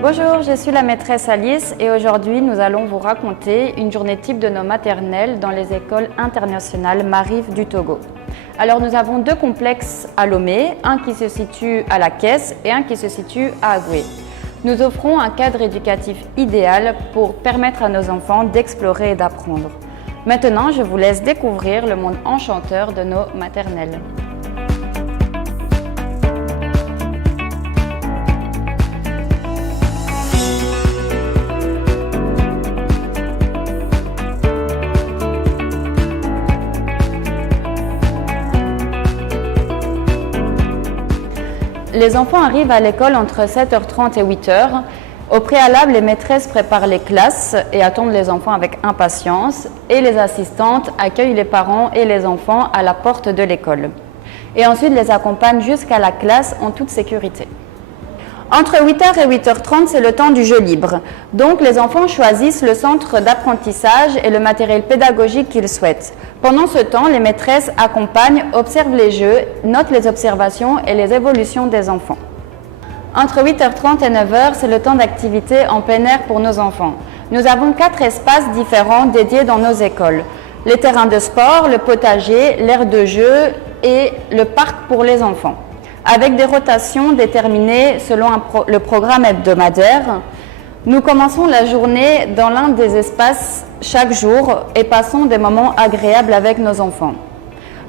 Bonjour, je suis la maîtresse Alice et aujourd'hui nous allons vous raconter une journée type de nos maternelles dans les écoles internationales Mariv du Togo. Alors nous avons deux complexes à Lomé, un qui se situe à la Caisse et un qui se situe à Agoué. Nous offrons un cadre éducatif idéal pour permettre à nos enfants d'explorer et d'apprendre. Maintenant, je vous laisse découvrir le monde enchanteur de nos maternelles. Les enfants arrivent à l'école entre 7h30 et 8h. Au préalable, les maîtresses préparent les classes et attendent les enfants avec impatience et les assistantes accueillent les parents et les enfants à la porte de l'école. Et ensuite les accompagnent jusqu'à la classe en toute sécurité. Entre 8h et 8h30, c'est le temps du jeu libre. Donc les enfants choisissent le centre d'apprentissage et le matériel pédagogique qu'ils souhaitent. Pendant ce temps, les maîtresses accompagnent, observent les jeux, notent les observations et les évolutions des enfants. Entre 8h30 et 9h, c'est le temps d'activité en plein air pour nos enfants. Nous avons 4 espaces différents dédiés dans nos écoles. Les terrains de sport, le potager, l'aire de jeu et le parc pour les enfants. Avec des rotations déterminées selon le programme hebdomadaire, nous commençons la journée dans l'un des espaces chaque jour et passons des moments agréables avec nos enfants.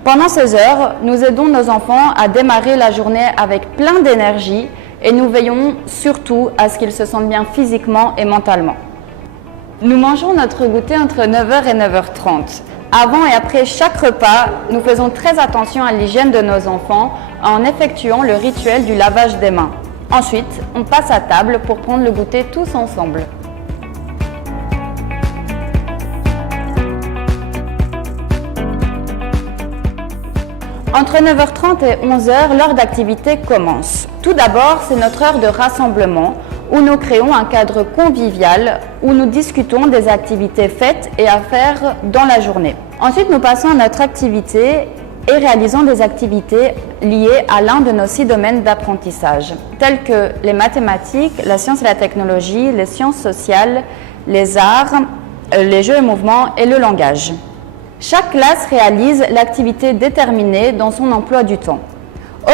Pendant ces heures, nous aidons nos enfants à démarrer la journée avec plein d'énergie et nous veillons surtout à ce qu'ils se sentent bien physiquement et mentalement. Nous mangeons notre goûter entre 9h et 9h30. Avant et après chaque repas, nous faisons très attention à l'hygiène de nos enfants en effectuant le rituel du lavage des mains. Ensuite, on passe à table pour prendre le goûter tous ensemble. Entre 9h30 et 11h, l'heure d'activité commence. Tout d'abord, c'est notre heure de rassemblement où nous créons un cadre convivial où nous discutons des activités faites et à faire dans la journée. Ensuite, nous passons à notre activité et réalisons des activités liées à l'un de nos 6 domaines d'apprentissage, tels que les mathématiques, la science et la technologie, les sciences sociales, les arts, les jeux et mouvements et le langage. Chaque classe réalise l'activité déterminée dans son emploi du temps.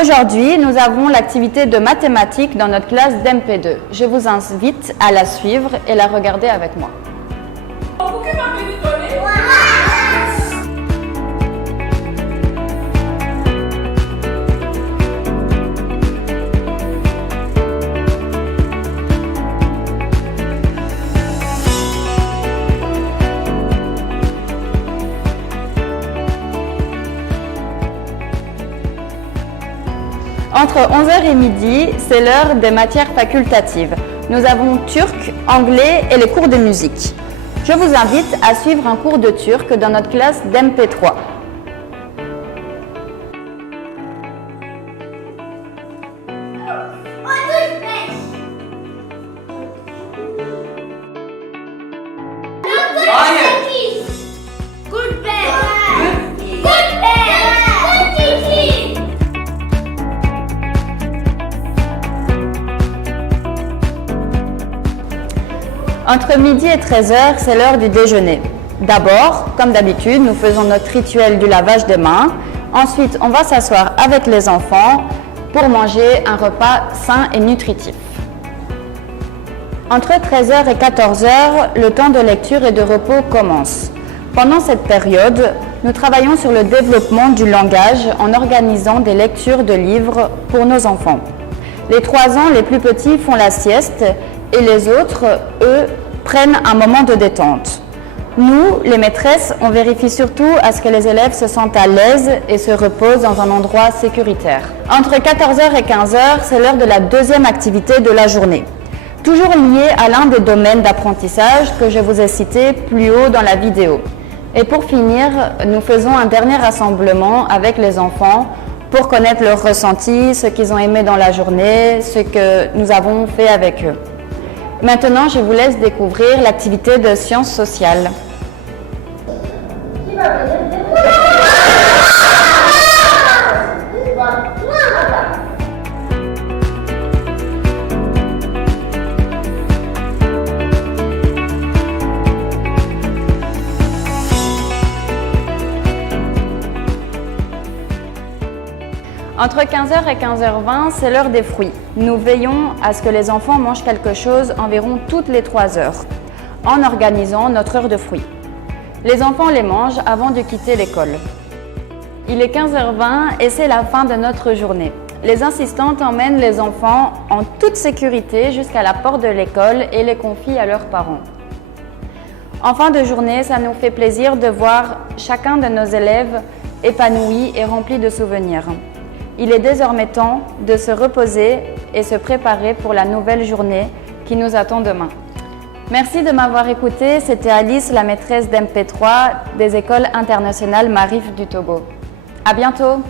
Aujourd'hui, nous avons l'activité de mathématiques dans notre classe d'MP2. Je vous invite à la suivre et la regarder avec moi. Entre 11h et midi, c'est l'heure des matières facultatives. Nous avons turc, anglais et les cours de musique. Je vous invite à suivre un cours de turc dans notre classe d'MP3. Entre midi et 13h, c'est l'heure du déjeuner. D'abord, comme d'habitude, nous faisons notre rituel du lavage des mains. Ensuite, on va s'asseoir avec les enfants pour manger un repas sain et nutritif. Entre 13h et 14h, le temps de lecture et de repos commence. Pendant cette période, nous travaillons sur le développement du langage en organisant des lectures de livres pour nos enfants. Les 3 ans les plus petits font la sieste et les autres, eux, prennent un moment de détente. Nous, les maîtresses, on vérifie surtout à ce que les élèves se sentent à l'aise et se reposent dans un endroit sécuritaire. Entre 14h et 15h, c'est l'heure de la deuxième activité de la journée. Toujours liée à l'un des domaines d'apprentissage que je vous ai cité plus haut dans la vidéo. Et pour finir, nous faisons un dernier rassemblement avec les enfants pour connaître leurs ressentis, ce qu'ils ont aimé dans la journée, ce que nous avons fait avec eux. Maintenant, je vous laisse découvrir l'activité de sciences sociales. Entre 15h et 15h20, c'est l'heure des fruits. Nous veillons à ce que les enfants mangent quelque chose environ toutes les 3 heures, en organisant notre heure de fruits. Les enfants les mangent avant de quitter l'école. Il est 15h20 et c'est la fin de notre journée. Les assistantes emmènent les enfants en toute sécurité jusqu'à la porte de l'école et les confient à leurs parents. En fin de journée, ça nous fait plaisir de voir chacun de nos élèves épanoui et rempli de souvenirs. Il est désormais temps de se reposer et se préparer pour la nouvelle journée qui nous attend demain. Merci de m'avoir écouté. C'était Alice, la maîtresse d'MP3 des écoles internationales Marif du Togo. À bientôt!